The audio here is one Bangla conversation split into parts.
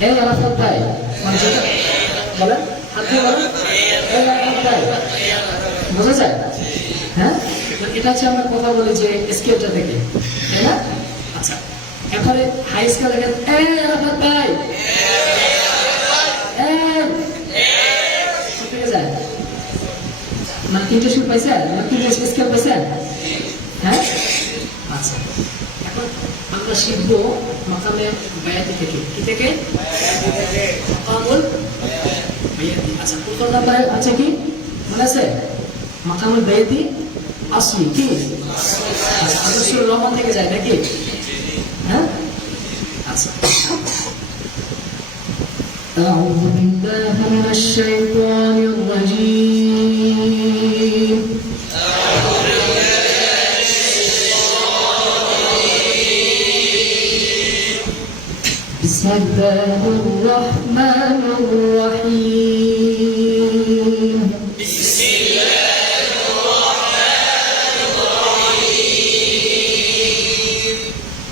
এই আরাফাত ভাই মানে যেটা বলেন হাত দিয়ে বলেন এই আরাফাত ভাই বোঝা যায় হ্যাঁ এটা হচ্ছে আমরা কথা বলি যে স্কেলটা থেকে তাই না আচ্ছা এরপরে হাই স্কেল দেখেন এই আরাফাত ভাই থেকে যায় মানে তিনটে সুর পাইছে মানে তিনটে স্কেল পাইছে হ্যাঁ আচ্ছা এখন আমরা শিখবো মাকামে বায়াতি থেকে কি থেকে মাকামুল বায়াতি আচ্ছা প্রথম নাম্বারে আছে কি মনে আছে মাকামুল বায়াতি আসলি কি আচ্ছা সুর রহমান থেকে যায় নাকি হ্যাঁ আচ্ছা أعوذ بالله من الشيطان الرجيم بسم الله الرحمن الرحيم بسم الله الرحمن الرحيم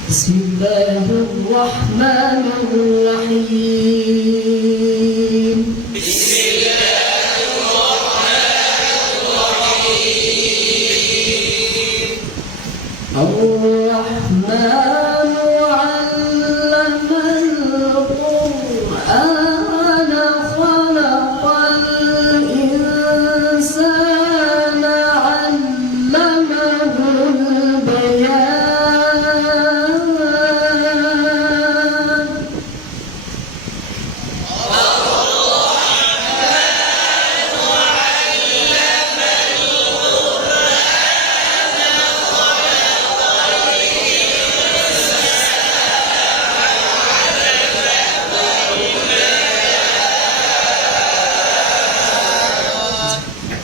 بسم الله الرحمن الرحيم بسم الله الرحمن الرحيم الرحمن علم القرآن خلق الإنسان علمه البيان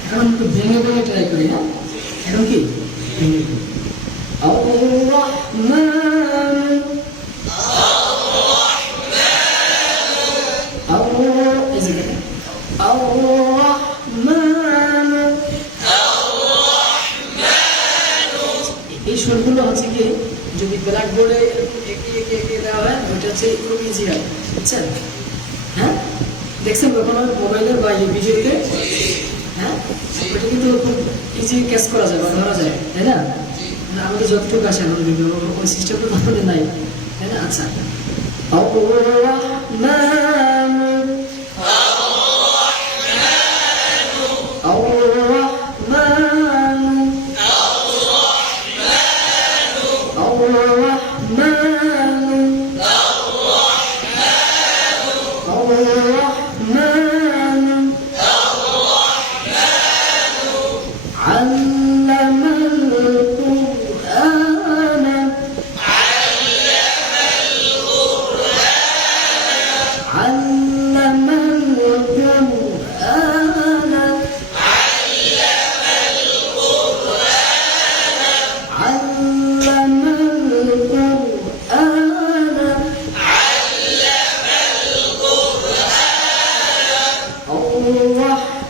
এখন একটু ভেঙে ভেঙে ট্রাই করি হ্যাঁ এখন কি ভেঙে ভেঙে এই যে দেখেন এই সুরগুলো হচ্ছে কি যদি ব্ল্যাক বোর্ডে এঁকে এঁকে এঁকে দেওয়া হয় ওইটা হচ্ছে খুব ইজি হয় বুঝছেন হ্যাঁ দেখছেন কখনো মোবাইলের বা ভিডিওতে হ্যাঁ ওইটা কিন্তু খুব ইজি ক্যাচ করা যায় বা ধরা যায় তাই না আমাদের যতটুকু আসে আমাদের ভিডিও ওই সিস্টেমটা আমাদের নাই তাই না আচ্ছা علم القرآن علم القرآن علم القرآن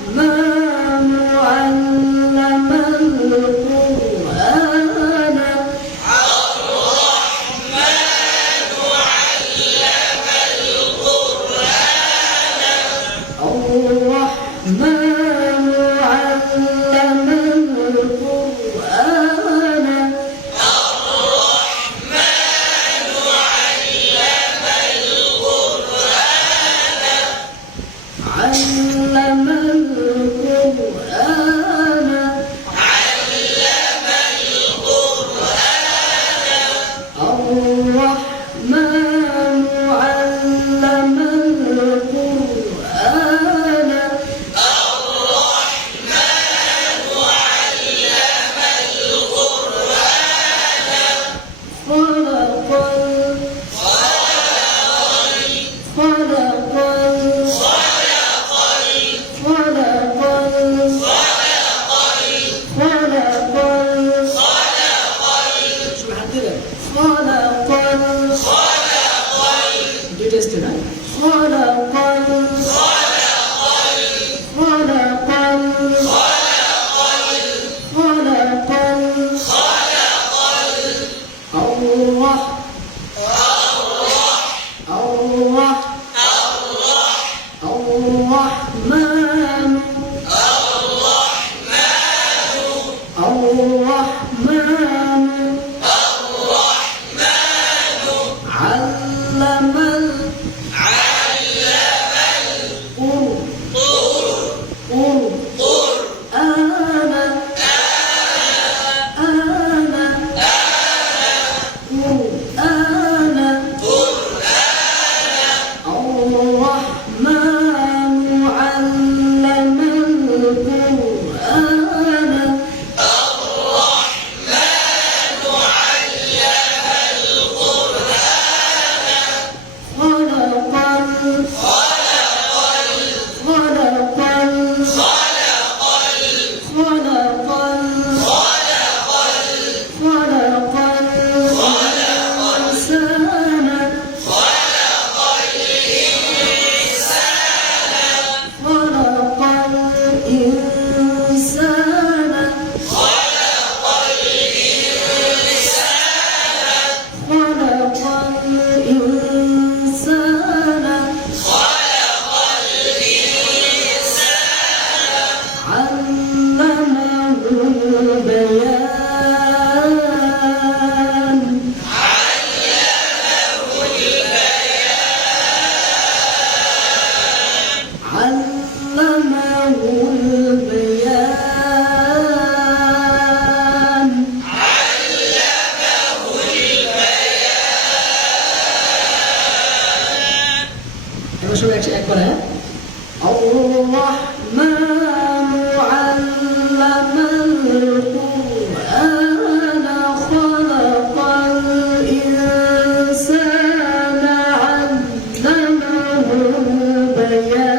الرحمن علم القرآن الرحمن علم القرآن علم القرآن الرحمن علم القرآن خلق خلق خلق خلق شو حد خلق দুইটা স্টেপ خلق خلق خلق الله الله এবার সবাই একবার হ্যাঁ الرحمن علم القرآن خلق الإنسان علمه البيان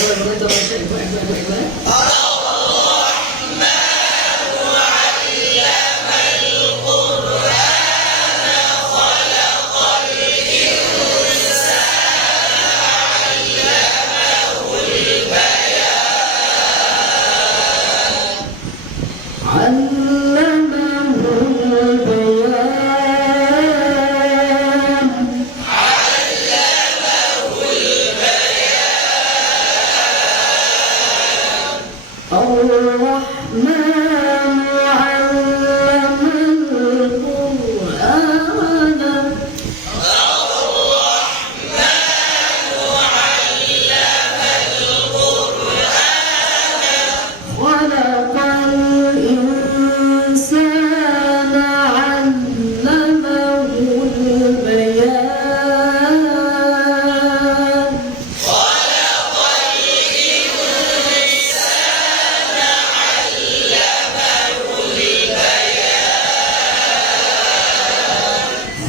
সবাই বলে তো একবার علمه البيان الرحمن علم القرآن خلق الإنسان علمه البيان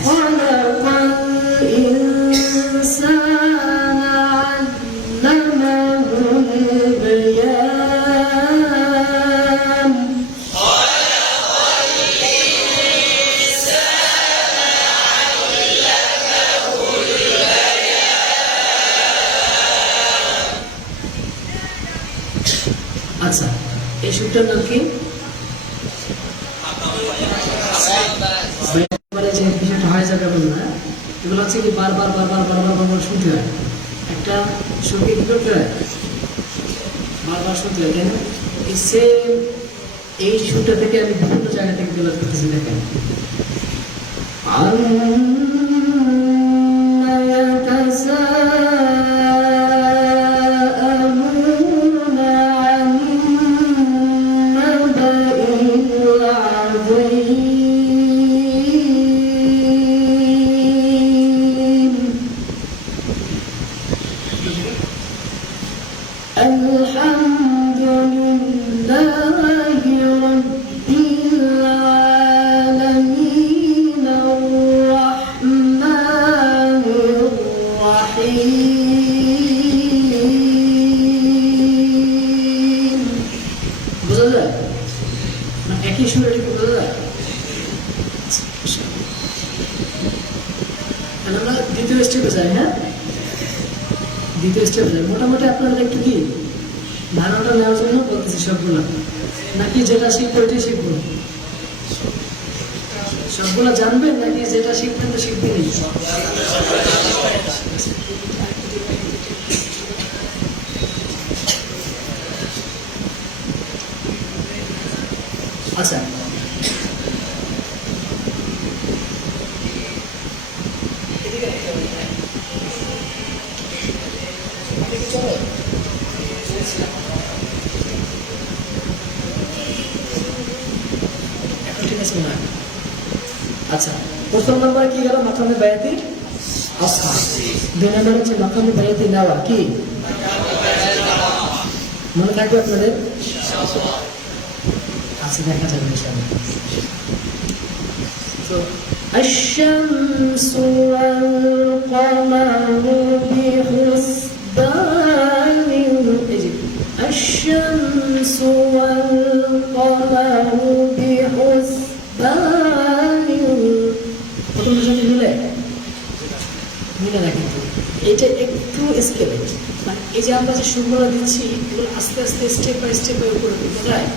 خلق الإنسان علمه البيان আচ্ছা এই সূত্রের নাম কি এবারে যে বিষয়টা হয়ে যাবে বলুন না এগুলো হচ্ছে কি বারবার বারবার বারবার বারবার শুনতে হয় একটা সুরকে কি করতে হয় বারবার শুনতে হয় কেন এই সুরটা থেকে আমি বিভিন্ন জায়গা থেকে তুলে করতেছি দেখেন يتساءلون عن النبأ العظيم الحمد لله رب العالمين الرحمن الرحيم বোঝা যায় না একই সুরে কি বোঝা যায় আমরা দ্বিতীয় স্টেপে যাই হ্যাঁ দ্বিতীয় স্টেপে যাই মোটামুটি আপনাদের একটু কি ধারণাটা নেওয়ার জন্য বলতেছি সবগুলো নাকি যেটা শিখবো ওইটাই শিখবো সবগুলো জানবেন নাকি যেটা শিখবেন তো শিখবেনই আচ্ছা এখন ঠিক আছে না আচ্ছা, প্রথম নম্বরে কি গেল? মাকামে বায়াতি আসহা। দুই নম্বরে হচ্ছে মাকামে বায়াতি নাওয়া। কি মনে থাকবে আপনাদের? আচ্ছা, দেখা যাবে ইনশাআল্লাহ। তো الشمس والقمر بحسبان الشمس والقمر بحسبان প্রথমটার সাথে মিলে না কিন্তু এটা একটু স্কেলে, মানে এই যে আমরা যে সুরগুলো দিচ্ছি এগুলো আস্তে আস্তে স্টেপ বাই উপরে বোঝায়,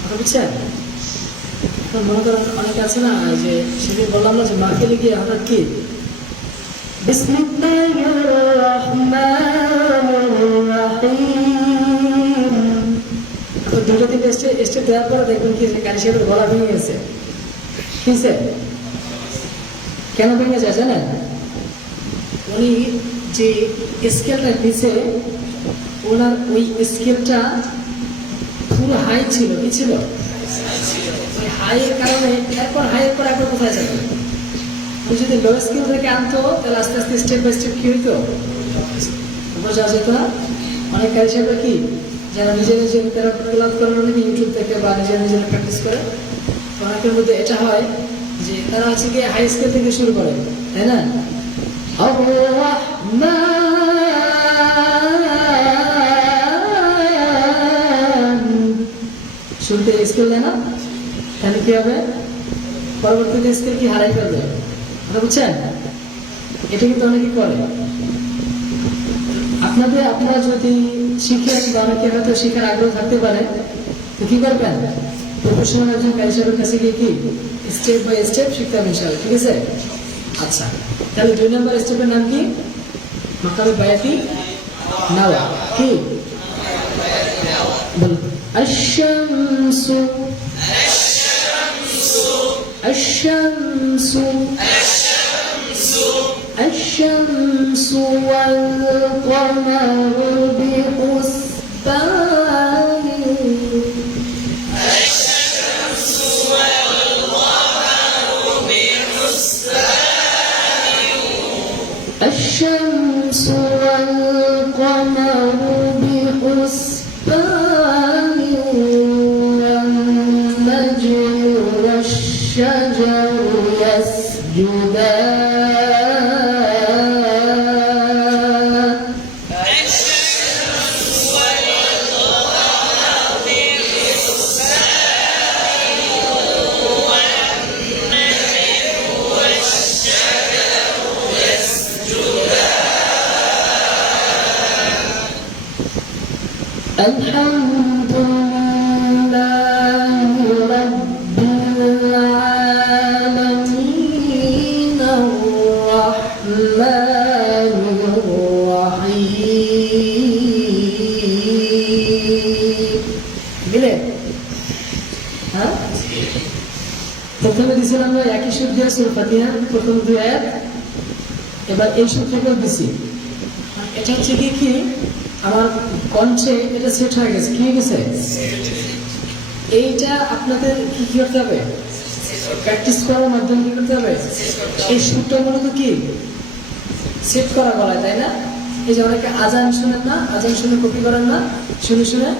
কথা বুঝছেন? এখন মনে করেন অনেকে আছে না, যে সেদিন বললাম না যে মাকে লিখে হঠাৎ কি বিসমিল্লাহির রহমানির রহিম, তো দুটো তিনটে স্টেপ দেওয়ার পরে দেখবেন কি যে কারি সাহেবের গলা ভেঙে গেছে। কিসে কেন ভেঙে যায় জানেন? উনি যে স্কেলটা দিছে ওনার ওই স্কেলটা পুরো হাই ছিল। কি ছিল? ওই হাইয়ের কারণে এরপর হাইয়ের পর একবার কোথায় যাবে? উনি যদি লো স্কেল থেকে আনতো তাহলে আস্তে আস্তে স্টেপ বাই স্টেপ কি হইতো? বোঝা যেত না। অনেক কারি সাহেবরা কি যারা নিজের তেলাওয়াত করেন অনেকে ইউটিউব থেকে বা নিজের প্র্যাকটিস করে, তো অনেকের মধ্যে এটা হয় যে তারা হচ্ছে কি হাই স্কেল থেকে শুরু করে, তাই না? শুরুতে স্কেল দেয় না, তাহলে কি হবে? পরবর্তীতে স্কেল কি হারাই ফেলবে, কথা বুঝছেন? এটা কিন্তু অনেকে করে। আপনারা যদি শিখেন বা অনেকে হয়তো শিখার আগ্রহ থাকতে পারে, তো কি করবেন? প্রফেশনাল একজন কারিগরের কাছে গিয়ে কি স্টেপ বাই স্টেপ শিখতে হবে ইনশাআল্লাহ, ঠিক আছে? আচ্ছা, তাহলে 2 নম্বর স্টেপের নাম কি? মাকামে বায়াতি নাওয়া। কি বলুন? আশ-শামসু الشمس والقمر بحسبان الشمس والقمر بحسبان والنجم والشجر يسجدان الحمد لله رب العالمين الرحمن الرحيم মিলে? হ্যাঁ, প্রথমে দিয়েছিলাম আমরা একই সুর দিয়ে সূরা ফাতিহা প্রথম 2 আয়াত, এবার এই সুর থেকে দিছি। এটা হচ্ছে কি আমার কণ্ঠে এটা সেট হয়ে গেছে। কি হয়ে গেছে? এইটা আপনাদের কি করতে হবে? প্র্যাকটিস করার মাধ্যমে কি করতে হবে? এই সুরটা মূলত কি সেট করা গলায়, তাই না? এই যে অনেকে আজান শুনেন না, আজান শুনে কপি করেন না, শুনে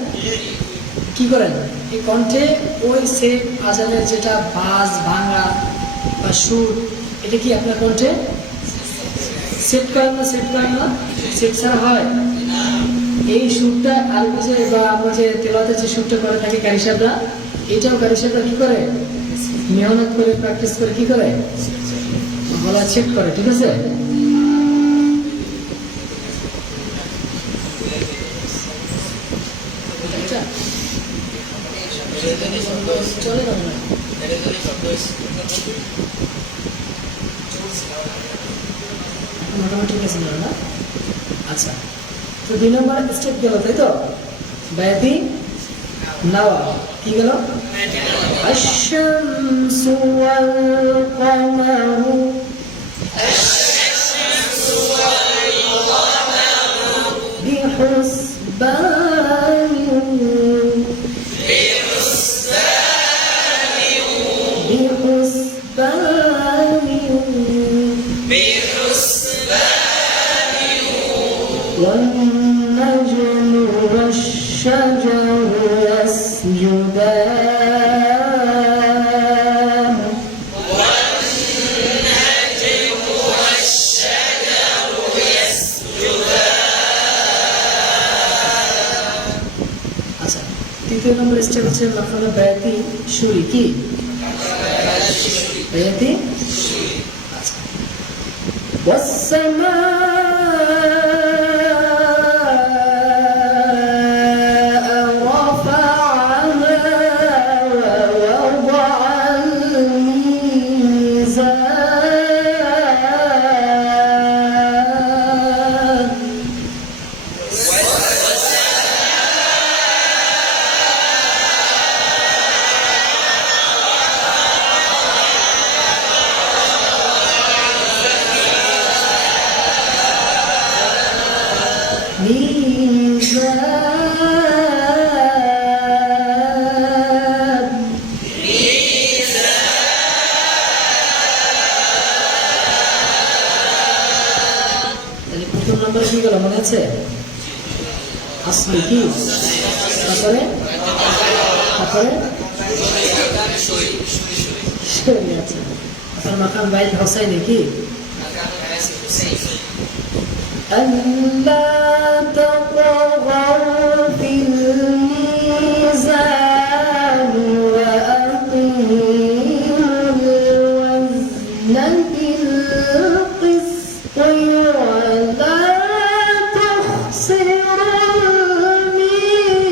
কি করেন? এই কণ্ঠে ওই সেট আজানের যেটা বাজ ভাঙা বা সুর, এটা কি আপনার কণ্ঠে সেট করেন না? সেট ছাড়া হয়? এই সুরটা আরবি যে বা আমরা যে তেলাওয়াতের যে সুরটা করে থাকি কারি সাহেবরা, এটাও কারি সাহেবরা কি করে? মেহনত করে প্র্যাকটিস করে কি করে? গলা চেক করে, ঠিক আছে? চলে না মোটামুটি ঠিক আছে না? আচ্ছা, তো 2 নম্বর স্টেপ গেল, তাই তো? বায়াতি নাওয়া কি গেল? আশ-শামসু ওয়াল কমারু বিহুসবান দ্বিতীয় নম্বর স্টেপ হচ্ছে মাকামে বায়াতি সুরি কি বায়াতি আচ্ছা প্রথম নম্বরে কি গেল মনে আছে আসলে কি তারপরে আছে আপনার মাকাম বাইত হোসাইন কি ألا تطغوا في الميزان وأقيموا الوزن بالقسط ولا تخسروا الميزان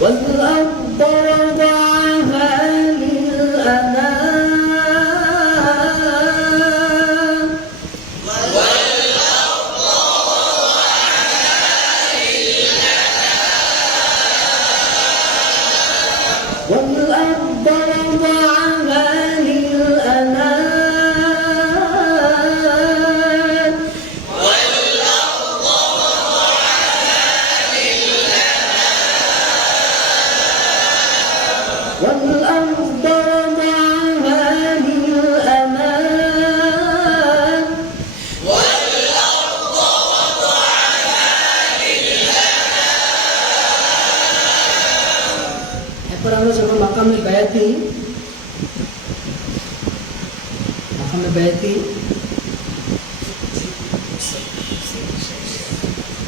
والأرض وضعها للأنام والأرض وضعها للأنام والأرض وضعها للأنام এরপর আমরা যখন মাকামে বায়াতি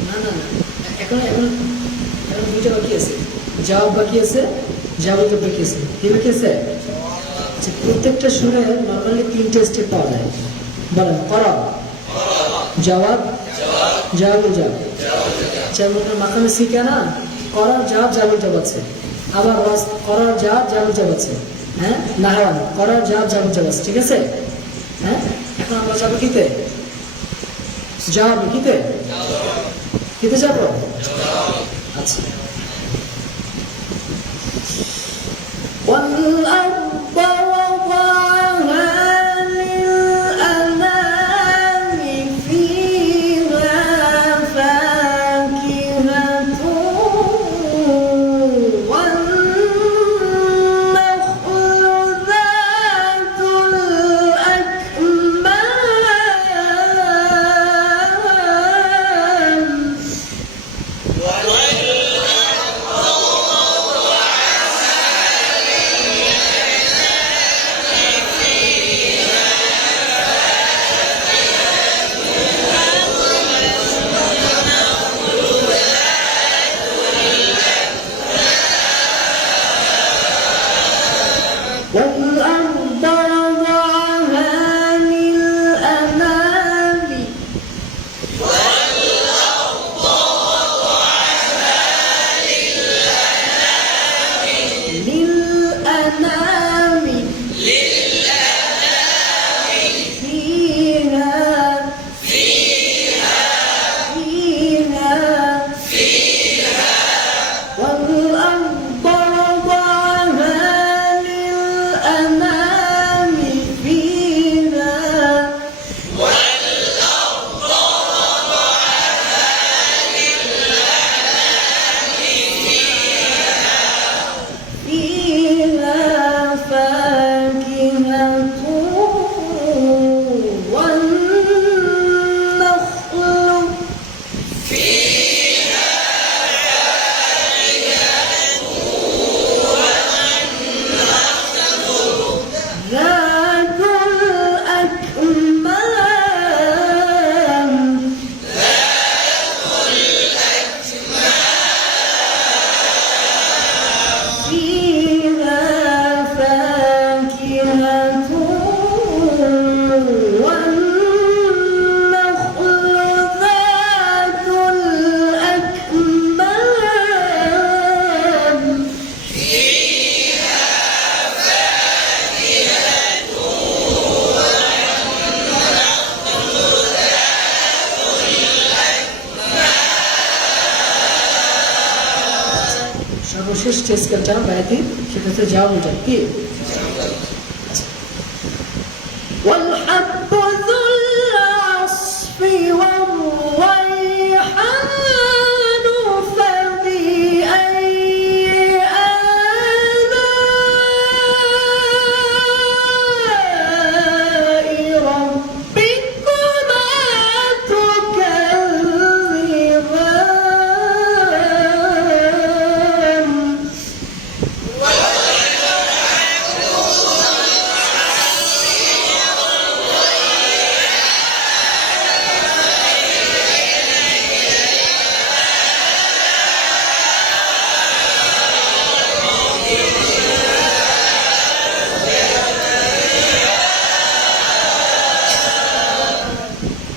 না না না এখন এখন এখন দুইটা বাকি আছে জবাব বাকি আছে জবাব বাকি আছে কি বাকি আছে আচ্ছা প্রত্যেকটা সুরে নরমালি তিনটে স্টেপ পাওয়া যায় বলেন করা জবাব জবাব যেমন মাকামে শিখা না করার জবাব জবাব আছে আবার করার জবাব আছে হ্যাঁ নাহাওয়ান করার জবাব আছে ঠিক আছে হ্যাঁ এখন আমরা যাবো কিতে জবাব কিতে যাবো আচ্ছা والأرض وضعها للأنام فيها فاكهة والنخل ذات শেষ যে স্কেলটা বায়াতি সেটা হচ্ছে জাউলটা কি والحب ذو العصف والريحان فبأي آلاء ربكما تكذبان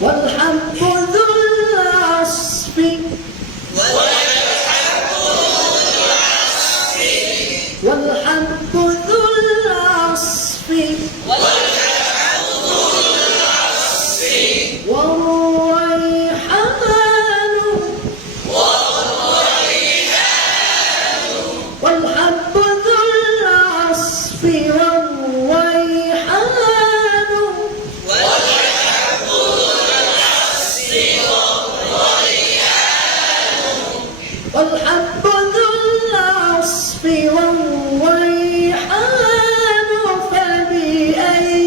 والحب ذو العصف والحب ذو العصف والريحان والحب ذو العصف والريحان والحب ذو العصف والريحان فبأي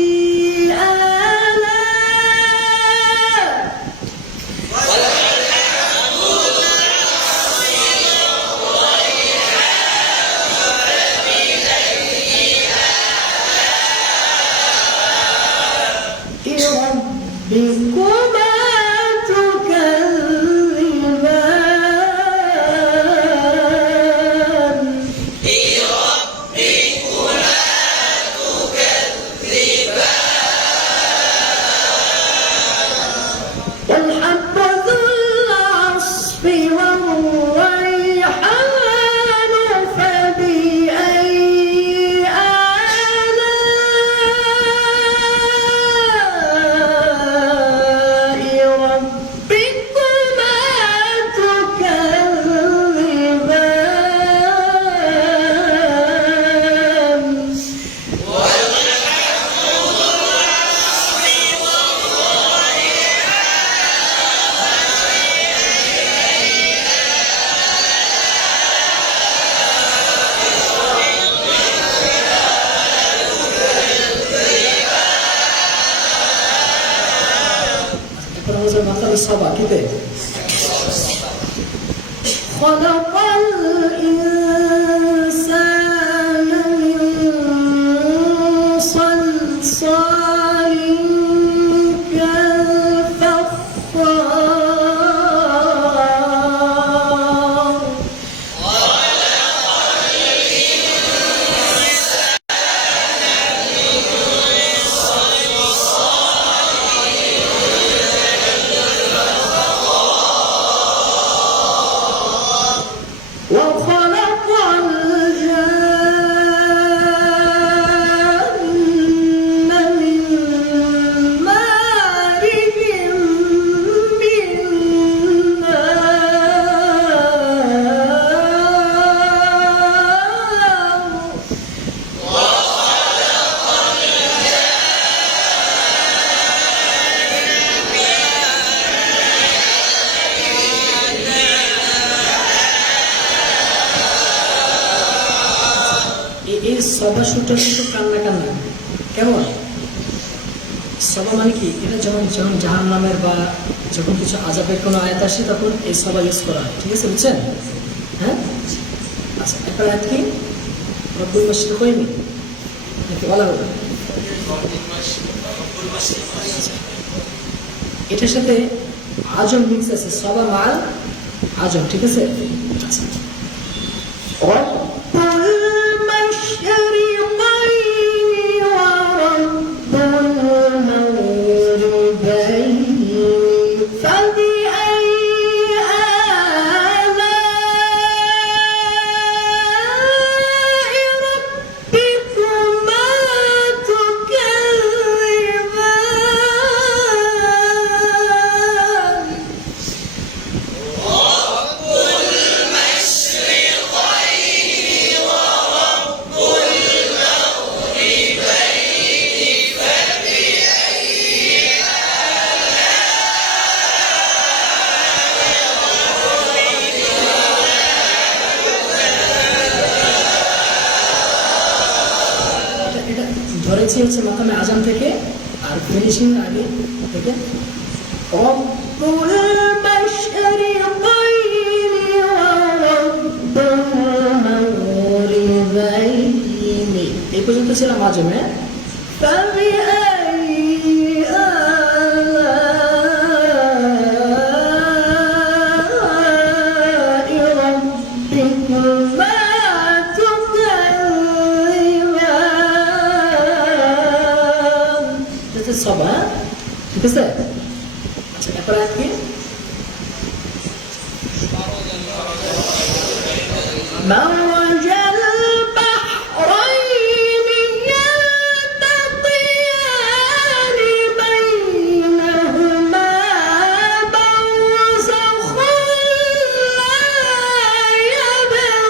آلاء ربكما تكذبان والحب ذو العصف والريحان فبأي آلاء ربكما تكذبان مثل الصبا كده خلق الإنسان من صلصال كالفخار وخلق الجن من مارج من نار এই সবা সুরটা কিন্তু কান্না কান্না কেমন সবা মানে কি এটা যখন যখন জাহান নামের বা যখন কিছু আযাবের কোনো আয়াত আসে তখন এই সবা ইউজ করা হয় ঠিক আছে বুঝছেন হ্যাঁ আচ্ছা একটা আয়াত কি রব্বুল মাশরিক হয়নি নাকি বলা হবে এটার সাথে আজম মিক্স আছে সবা মাল আজম ঠিক আছে আচ্ছা رب المشرقين ورب المغربين فبأي آلاء ربكما تكذبان ধরেছি হচ্ছে মাকামে আজান থেকে, আর ফিনিশিং আগে থেকে রব্বুল মাশরিকাইনি ওয়া রব্বুল মাগরিবাইনি, এই পর্যন্ত ছিল মাজমে। সব, হ্যাঁ ঠিক আছে। আচ্ছা এরপরে আজকে مرج البحرين يلتقيان بينهما برزخ لا يبغيان.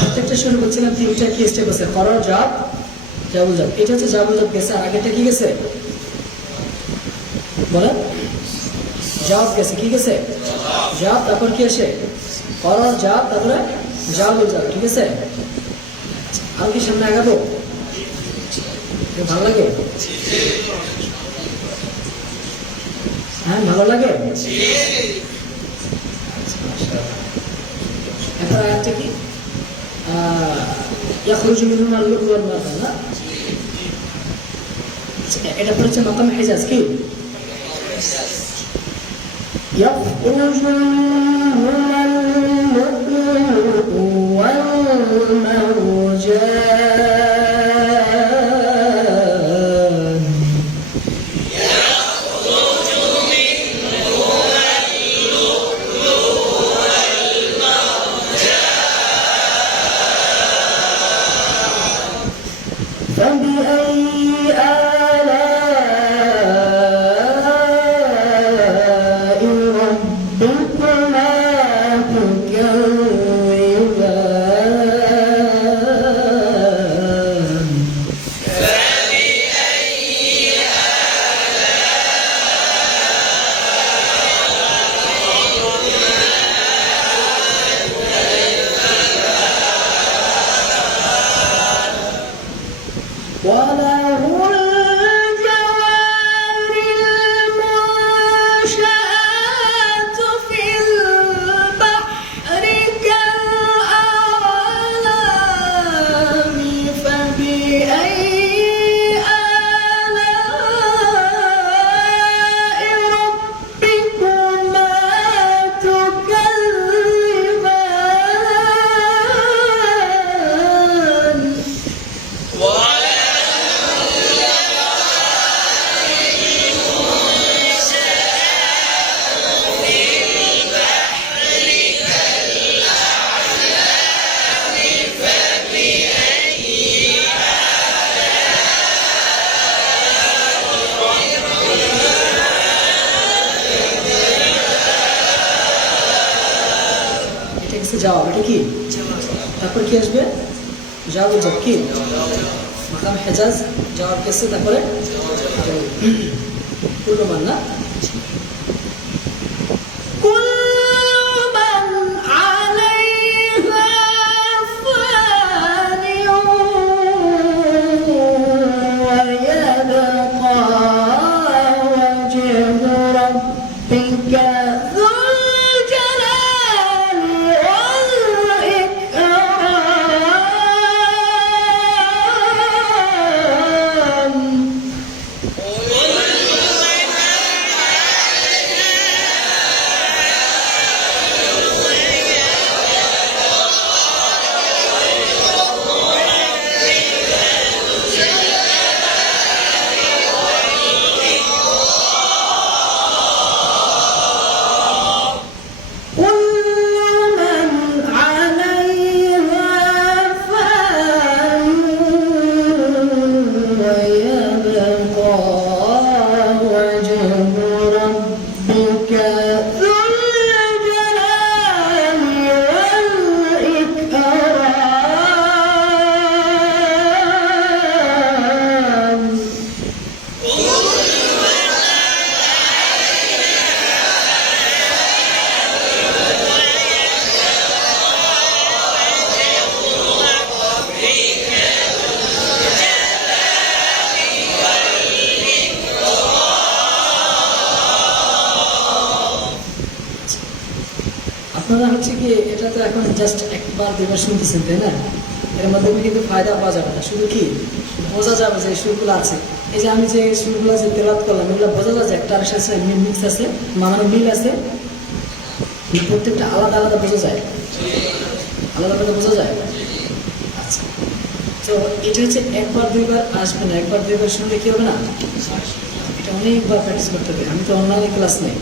প্রত্যেকটা শুরু করছিলাম তিনটা কি স্টেপ আছে, করার জব জাবুল জব, এটা হচ্ছে জাবুল জব গেছে, আর আগেটা কি গেছে বলেন, জব গেছে, কি গেছে জব, তারপর কি আসে করার জব, তারপরে জাবুল জব, ঠিক আছে। আর কি সামনে আগাবো, ভালো লাগে, হ্যাঁ ভালো লাগে। এরপর আরেকটা কি يخرج منهما اللؤلؤ والمرجان, না এটা হচ্ছে মাকাম হিজাজ, কি يخرج منهما اللؤلؤ والمرجان. فبأي آلاء ربكما تكذبان. وله الجوار المنشآت في البحر كالأعلام. فبأي آلاء ربكما تكذبان. এটা কিছু জবাব, এটা কি তারপর কি আসবে জবাব, জব কি মাকাম হেজাজ জবাব গেছে, তারপরে পূর্ণমান, না كل من عليها فان ويبقى وجه ربك ذو الجلال والإكرام. আপনারা হচ্ছে কি এটা তো এখন জাস্ট একবার দুবার শুনতেছেন, তাই না? এর মাধ্যমে কিন্তু ফায়দা পাওয়া যাবে না, শুধু কি বোঝা যাবে যে সুরগুলো আছে। এই যে আমি যে সুরগুলো যে তেলাওয়াত করলাম, এগুলো বোঝা যায় যে একটা আর সাথে মিক্স আছে, মানে মিল আছে, প্রত্যেকটা আলাদা আলাদা বোঝা যায়, আলাদা আলাদা বোঝা যায়। আচ্ছা, তো এটা হচ্ছে একবার দুইবার আসবে না, একবার দুইবার শুনলে কি হবে না, এটা অনেকবার প্র্যাকটিস করতে হবে। আমি তো অনলাইনে ক্লাস নেই,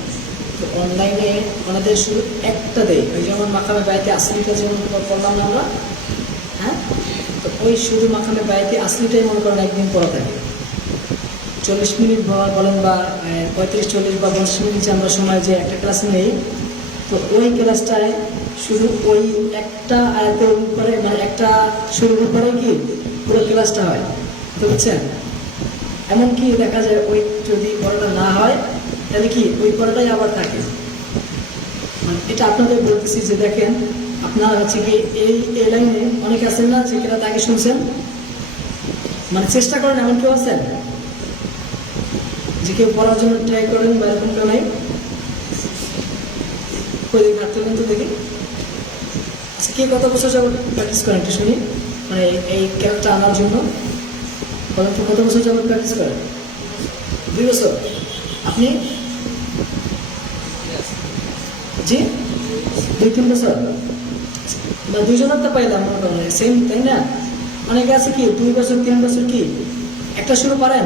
তো অনলাইনে ওনাদের শুধু একটা দেয়, ওই যেমন মাকামে বাড়িতে আসলিটা যেমন করলাম না আমরা, হ্যাঁ, তো ওই শুধু মাকামে বাড়িতে আসলিটাই মনে করেন একদিন পড়া থাকে, 40 মিনিট বলেন বা 35-40 বা 50 মিনিট যে আমরা সময় যে একটা ক্লাস নেই, তো ওই ক্লাসটায় শুধু ওই একটা আয়াতের উপরে, মানে একটা শুরুর উপরে কি পুরো ক্লাসটা হয়, তো বুঝছেন? এমনকি দেখা যায় ওই যদি পড়াটা না হয় তাহলে কি ওই পড়াটাই আবার থাকে। মানে এটা আপনাদের বলতেছি যে দেখেন, আপনারা হচ্ছে কি এই লাইনে অনেক আছেন না যে কেরাত আগে শুনছেন, মানে চেষ্টা করেন, এমন কেউ আছেন যে কেউ পড়ার জন্য ট্রাই করেন বা এরকম কেউ নেই? ওই দিকে হাত তুলেন তো দেখি। আচ্ছা, কে কত বছর যাবো প্র্যাকটিস করেন একটু শুনি, মানে এই ক্যারেক্টার আনার জন্য বলেন তো, কত বছর যাবো প্র্যাকটিস করেন? 2 বছর। আপনি? জি, 2-3 বছর বা দুজনের তো পাইলাম মনে করেন সেম, তাই না? অনেকে আছে কি 2 বছর 3 বছর কি একটা শুরু পারেন,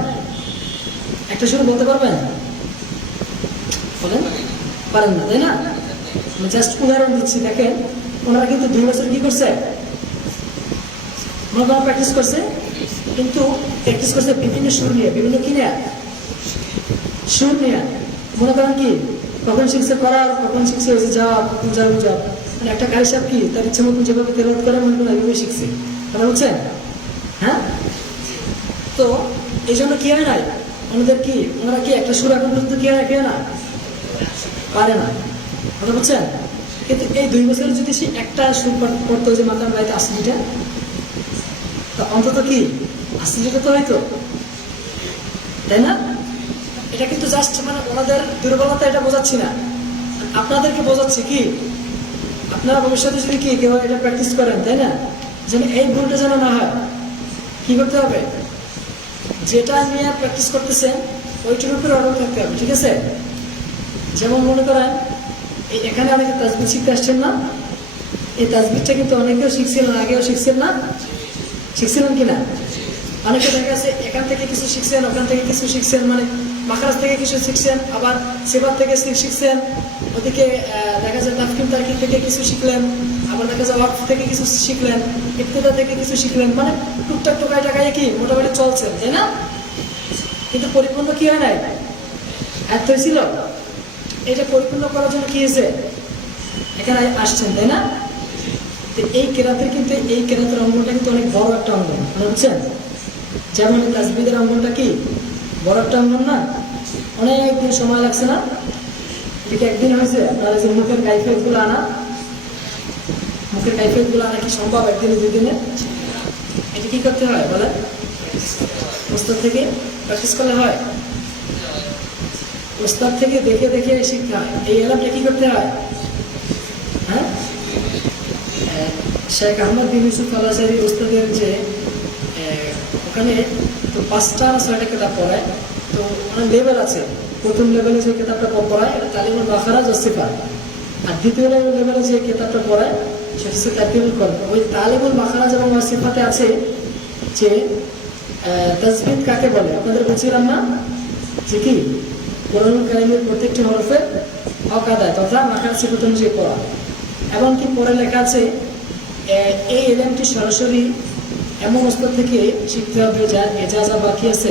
একটা শুরু বলতে পারবেন? বলেন পারেন না, তাই না? আমি জাস্ট উদাহরণ দিচ্ছি, দেখেন ওনারা কিন্তু 2 বছর কি করছে, মনে করেন প্র্যাকটিস করছে, কিন্তু প্র্যাকটিস করছে বিভিন্ন সুর নিয়ে, বিভিন্ন কি নিয়ে, সুর নিয়ে। মনে করেন কি কখন শিখছে করার, কখন শিখছে ওই যে যাব যাব যাব, মানে একটা কারি সাহেব কি তার ইচ্ছে মতন যেভাবে তেলাওয়াত করে মনে করেন এইভাবে শিখছে, কথা বুঝছেন? হ্যাঁ, তো এই জন্য কি হয় নাই ওনাদের কি, ওনারা কি একটা সুর এখন পর্যন্ত কি হয় না, পারে না, কথা বুঝছেন? কিন্তু এই 2 বছরে যদি সে একটা সুর পড়তো, যে মাতার বাড়িতে আসলিটা, তো অন্তত কি আসলিটা তো হয়তো, তাই না? এটা কিন্তু জাস্ট মানে ওনাদের দুর্বলতা, এটা বোঝাচ্ছি না, আপনাদেরকে বোঝাচ্ছি কি আপনারা ভবিষ্যতে যদি কি কেউ এটা প্র্যাকটিস করেন, তাই না, যেন এই ভুলটা যেন না হয়, কি করতে হবে, যেটা নিয়ে প্র্যাকটিস করতেছেন ওইটার উপরে অর্ডার থাকতে হবে, ঠিক আছে? যেমন মনে করেন এখানে অনেকে তাজবিদ শিখতে আসছেন না, এই তাজবিদটা কিন্তু অনেকেও শিখছিলেন, আগেও শিখছেন না, শিখছিলেন কিনা? অনেকে দেখা গেছে এখান থেকে কিছু শিখছেন, ওখান থেকে কিছু শিখছেন, মানে মাখারাজ থেকে কিছু শিখছেন, আবার সেবার থেকে শিখছেন, ওদিকে দেখা যায় তাফকিম তারকিব থেকে কিছু শিখলেন, আবার দেখা যায় ওয়াকফ থেকে কিছু শিখলেন, ইফতেদা থেকে কিছু শিখলেন, মানে টুকটাক টোকায় টাকায় কি মোটামুটি চলছেন, তাই না? কিন্তু পরিপূর্ণ কি হয় নাই, এত হয়েছিল, এটা পরিপূর্ণ করার জন্য কি হয়েছে, এখানে আসছেন, তাই না? তো এই কেরাতের কিন্তু এই কেরাতের অঙ্গনটা কিন্তু অনেক বড় একটা অঙ্গন, বুঝছেন? যেমন তাজবিদের অঙ্গনটা কি বড় একটা অঙ্গন না, অনেকদিন সময় লাগছে না, ঠিক একদিন হয়েছে আপনার যে মুখের কাইফিয়ত গুলো আনা, মুখের কাইফিয়ত গুলো আনা কি সম্ভব একদিনে 2 দিনে? এটা কি করতে হয় বলে, ওস্তাদ থেকে প্র্যাকটিস করলে হয়, ওস্তাদ থেকে দেখে দেখে শিখতে হয়। এই এলামটা কি করতে হয়, হ্যাঁ, শেখ আহমদ বিন ইউসুফ আল আজহারী ওস্তাদের যে ওখানে তো 5টা না 6টা কিতাব পড়ায়, তো অনেক লেভেল আছে। প্রথম লেভেলে যে কিতাবটা পড়ায় এটা তালিমুল মাখারাজ ওয়াস সিফাত, আর দ্বিতীয় লেভেলে যে কিতাবটা পড়ায় সেটা হচ্ছে তাকবিরুল কলব। ওই তালিমুল মাখারাজ এবং ওয়াস সিফাতে আছে যে তাজবিদ কাকে বলে, আপনাদের বলছিলাম না যে কি কোরআনুল কারীমের প্রত্যেকটি হরফের হক আদায় তথা মাখারাজ সিফাত অনুযায়ী পড়া। এমনকি পরে লেখা আছে এই এলেমটি সরাসরি এমন ওস্তাদ থেকে শিখতে হবে যার এজাজা বাকি আছে,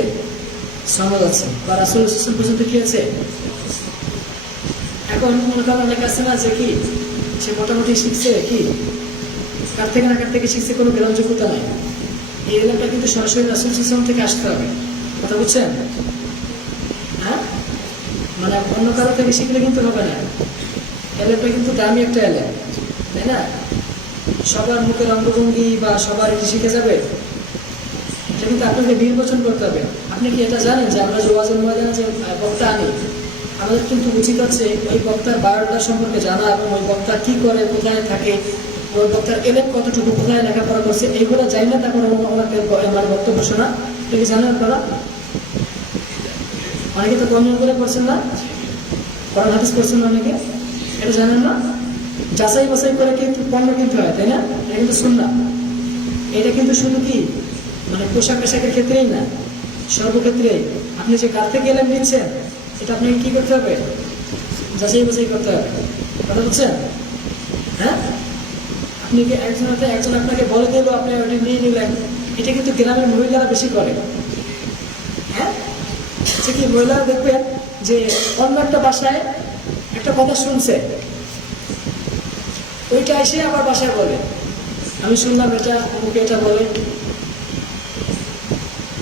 সনদ আছে, বা রাসূল সাল্লাল্লাহু আলাইহি পর্যন্ত কি আছে। এখন মনে করেন অনেক আছে না যে কি সে মোটামুটি শিখছে, কি কার থেকে না কার থেকে শিখছে, কোনো গ্রহণযোগ্যতা নাই। এই এলেমটা কিন্তু সরাসরি রাসূল সাল্লাল্লাহু আলাইহি ওয়াসাল্লাম থেকে আসতে হবে, কথা বুঝছেন? হ্যাঁ, মানে অন্য কারো থেকে শিখলে কিন্তু হবে না। এলেমটা কিন্তু দামি একটা এলেম, তাই না? সবার মুখের অঙ্গভঙ্গি বা সবার এটি শিখে যাবে, এটা কিন্তু আপনাকে নির্বাচন করতে হবে। আপনি কি এটা জানেন যে আমরা যে ওয়াজের ময়দানে যে বক্তা আনি, আমাদের কিন্তু উচিত আছে ওই বক্তার বায়োডাটা সম্পর্কে জানা এবং ওই বক্তা কি করে, কোথায় থাকে, ওই বক্তার এলেন কতটুকু, কোথায় লেখাপড়া করছে, এইগুলো যাই না তারপরে ওনাকে মানে বক্তব্য শোনা। এটা কি জানেন আপনারা? অনেকে তো গমন করে পড়ছেন না, কোরআন হাদিস পড়ছেন অনেকে, এটা জানেন না? যাচাই বাছাই করে কিন্তু পণ্য কিনতে হয়, তাই না? এটা কিন্তু সুন্নাহ। এটা কিন্তু শুধু কি মানে পোশাক আশাকের ক্ষেত্রেই না, সর্বক্ষেত্রে আপনি যে কার থেকে এলেন নিচ্ছেন, এটা আপনাকে কি করতে হবে? যাচাই বাছাই করতে হবে। কথা বলছেন? হ্যাঁ, আপনি কি একজন আপনাকে বলে দিল, আপনি ওটা নিয়ে নিলেন, এটা কিন্তু গ্রামের মহিলারা বেশি করে। হ্যাঁ, সে কি মহিলারা দেখবেন যে অন্য একটা বাসায় একটা কথা শুনছে, ওইটা এসে আবার বাসায় বলে, আমি শুনলাম এটা আমাকে এটা বলে।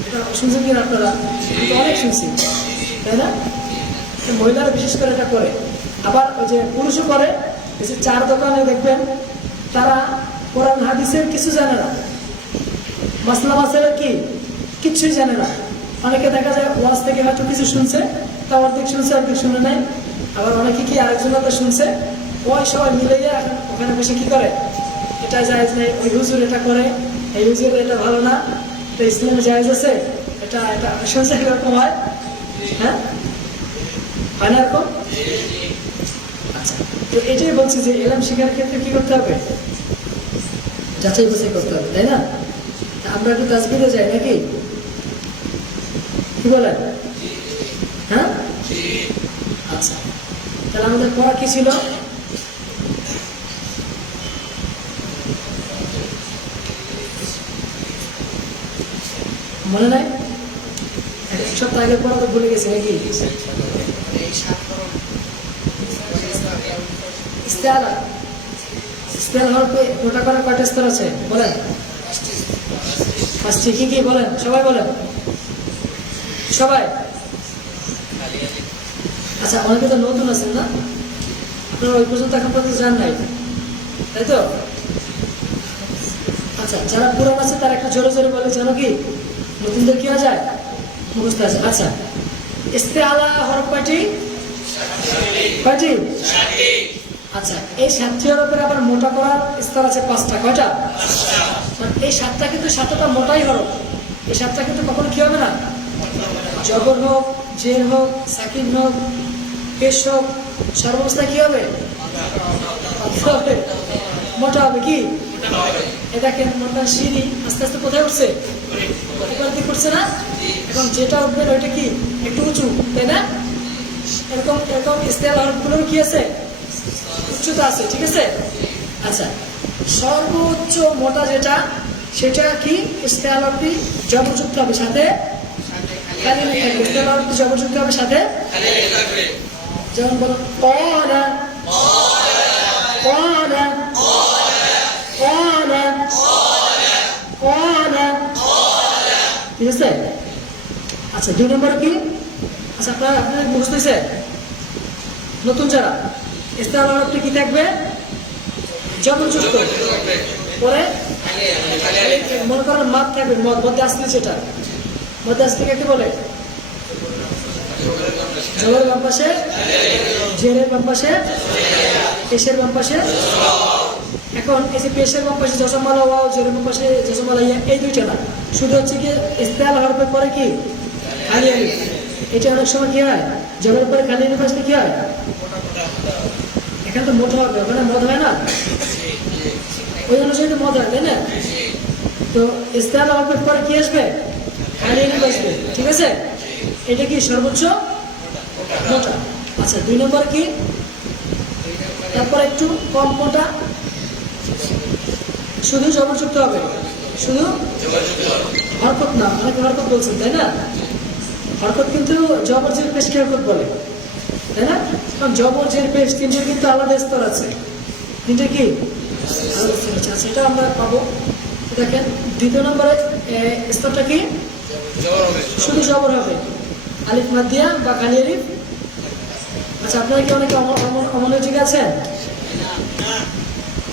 এটা শুনছেন কিনা আপনারা? আমি তো অনেক শুনছি, তাই না? মহিলারা বিশেষ করে এটা করে। আবার ওই যে পুরুষও করে, এই যে চার দোকানে দেখবেন তারা কোরআন হাদিসের কিছু জানে না, মাসলা মাসালের কি কিচ্ছুই জানে না। অনেকে দেখা যায় ওয়াজ থেকে হয়তো কিছু শুনছে, তা অর্ধেক শুনছে অর্ধেক শুনে নাই। আবার অনেকে কি আরেকজনকে শুনছে, ওই সবাই মিলে যায় এখন ওখানে বসে কি করে, এটা জায়েজ নেই, ওই হুজুর এটা করে, এই হুজুর এটা ভালো না, এটা ইসলামে জায়েজ আছে, এটা এটা শুনছে, এরকম হয়। হ্যাঁ, হয় না এরকম? আচ্ছা, তো এটাই বলছি যে এলম শিখার ক্ষেত্রে কি করতে হবে? যাচাই বাছাই করতে হবে, তাই না? আমরা একটু তাসবিহে যাই নাকি, কি বলেন? হ্যাঁ, আচ্ছা, তাহলে আমাদের পড়া কি ছিল? মনে নাই? এক সপ্তাহ আগে পড়া তো ভুলে গেছি নাকি? ইস্তেআলা, ইস্তেআলা হরফে ওটা করার কয়টা স্তর আছে বলেন? পাঁচটি। কি কি বলেন, সবাই বলেন, সবাই। আচ্ছা, অনেকে তো নতুন আছেন না, আপনারা ওই পর্যন্ত এখন পর্যন্ত যান নাই, তাই তো? আচ্ছা, যারা পুরান আছে তারা একটু জোরে জোরে বলে, জানো কি নতুনদের কি যায় মুখস্থ আছে? আচ্ছা, ইস্তেআলা হরফ কয়টি? কয়টি? আচ্ছা, এই 7টি হরফের আবার মোটা করার স্তর আছে 5টা। কয়টা? এই 7টা কিন্তু 7টা মোটাই হরফ। এই 7টা কিন্তু কখনো কি হবে না, জবর হোক, জের হোক, সাকিন হোক, পেশ হোক, সর্বাবস্থায় কি হবে? মোটা হবে। কি এ দেখেন, মোটা সিঁড়ি আস্তে আস্তে কোথায় উঠছে? উপর দিকে উঠছে না? এখন যেটা উঠবে ওইটা কি একটু উঁচু, তাই না? এরকম এরকম ইস্তেআলা হরফগুলোর কি আছে? উচ্চতা আছে, ঠিক আছে? আচ্ছা, সর্বোচ্চ মোটা যেটা, সেটা কি? ইস্তেআলা হরফটি জবরযুক্ত হবে, সাথে খালি লিখ থাকবে। ইস্তেআলা হরফটি জবরযুক্ত হবে, সাথে যেমন বলো ক্বালা, ক্বালা, ক্বালা, ক্বালা, ঠিক আছে? আচ্ছা, 2 নম্বর কি? আচ্ছা, আপনাদের মুখস্থ হয়েছে? নতুন যারা, ইস্তেআলা হরফটি কি থাকবে? জবরযুক্ত। পরে মনে করেন মাদ থাকবে, মধ্যে আসলে, সেটা মধ্যে আসলে কাকে বলে? জবরের বাম পাশে, জেরের বাম পাশে, পেশের বাম পাশে। এখন এই যে পেশের বাম পাশে জজমালা ওয়াও, জেরের বাম পাশে জজমালা ইয়া, এই দুইটা না, শুধু হচ্ছে কি ইস্তেআলা হরফের পরে কি খালি আলিফ। এটা অনেক সময় কি হয়, জবরের পরে খালি আলিফ আসলে কি হয়, এখানে তো মোটা হবে, ওখানে মদ হয় না, ওই অনুযায়ী তো মদ হয়, তাই না? তো ইস্তেআলা হরফের পরে কি আসবে? খালি আলিফ আসবে, ঠিক আছে? এটা কি সর্বোচ্চ মোটা। আচ্ছা, 2 নম্বর কি? তারপর একটু কম মোটা, শুধু জবরযুক্ত হবে, শুধু হরকত না। অনেকে হরকত বলছেন, তাই না? হরকত কিন্তু জবর জের পেশকে হরকত বলে, তাই না? কারণ জবর জের পেশ তিনটের কিন্তু আলাদা স্তর আছে। তিনটে কি আলাদা স্তর আছে। আচ্ছা, এটা আমরা পাবো। দেখেন, 2 নম্বরে স্তরটা কি? শুধু জবর হবে, আলিফ মাদ দিয়া বা খালি আলিফ। আচ্ছা, আপনারা কি অনেকে অমনোযোগী আছেন?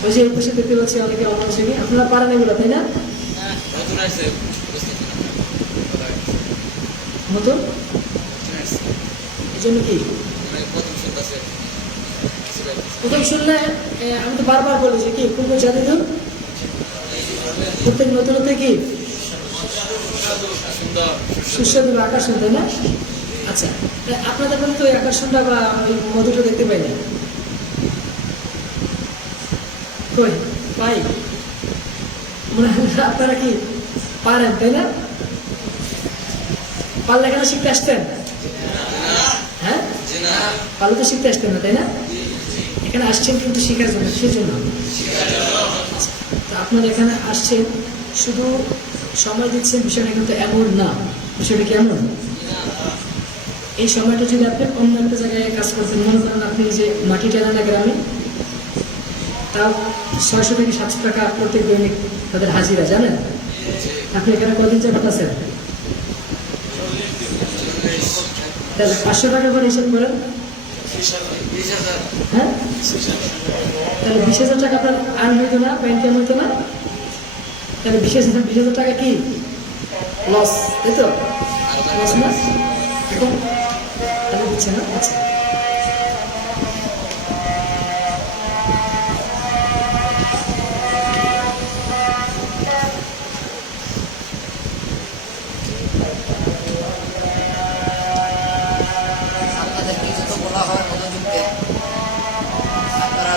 ওই যে এই পাশে দেখতে পাচ্ছি অনেকে অমনোযোগী, আপনারা পারেন এগুলো, তাই না? নতুন এই জন্য কি প্রথম শুনলে আমি তো বারবার বলি যে কি পূর্ব জাতিদুল প্রত্যেক নতুন হতে কি সুস্বাদু বা আকর্ষণ, তাই না? আচ্ছা, আপনাদের মধ্যে তো ওই আকর্ষণটা বা ওই মধুটা দেখতে পাই না, কই পাই? মনে হয় আপনারা কি পারেন, তাই না? পারলে এখানে শিখতে আসতেন? হ্যাঁ, পারলে তো শিখতে আসতেন না, তাই না? এখানে আসছেন কিন্তু শেখার জন্য, সেজন্য। তো আপনারা এখানে আসছেন শুধু সময় দিচ্ছেন, বিষয়টা কিন্তু এমন না। বিষয়টা কি এমন? এই সময়টা যদি আপনি অন্য একটা জায়গায় কাজ করতেন, মনে করেন আপনি যে মাটি টানা গ্রামে, তাও 600 থেকে 700 টাকা প্রত্যেক দৈনিক তাদের হাজিরা, জানেন? আপনি এখানে কদিন যাবত আছেন? তাহলে 500 টাকা করে হিসেব করেন। হ্যাঁ, তাহলে 20,000 টাকা আপনার আর্ন হইতো না বা ইনকাম হইতো না? তাহলে 20,000 টাকা কি লস, তাই তো? লস না? এখন তাহলে দিচ্ছে না। আচ্ছা, আপনাদেরকে যত বলা হয় মনোযোগ দেন, আপনারা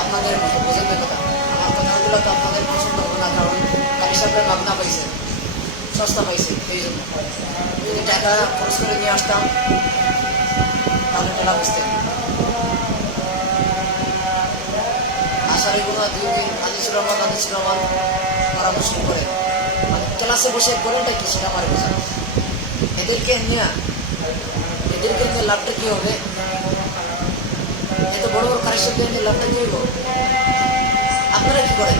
আপনাদের মতো বোঝেন না কথা। আমার কথাগুলো তো আপনাদের পছন্দ হবে না, কারণ কারিসাপের ভাবনা পাইছে, সস্তা পাইছে, এই জন্য। যদি টাকা খরচ করে নিয়ে আসতাম তাহলে টাকা বুঝতেন। আসার এগুলো 2 দিন আনিসুর রহমান পরামর্শ করে, মানে ক্লাসে বসে করেনটা কি সেটা আমার বোঝা। এদেরকে নিয়ে লাভটা কি হবে? এত বড় বড় কারিশব্দ নিয়ে লাভটা কি হইব? আপনারা কি করেন?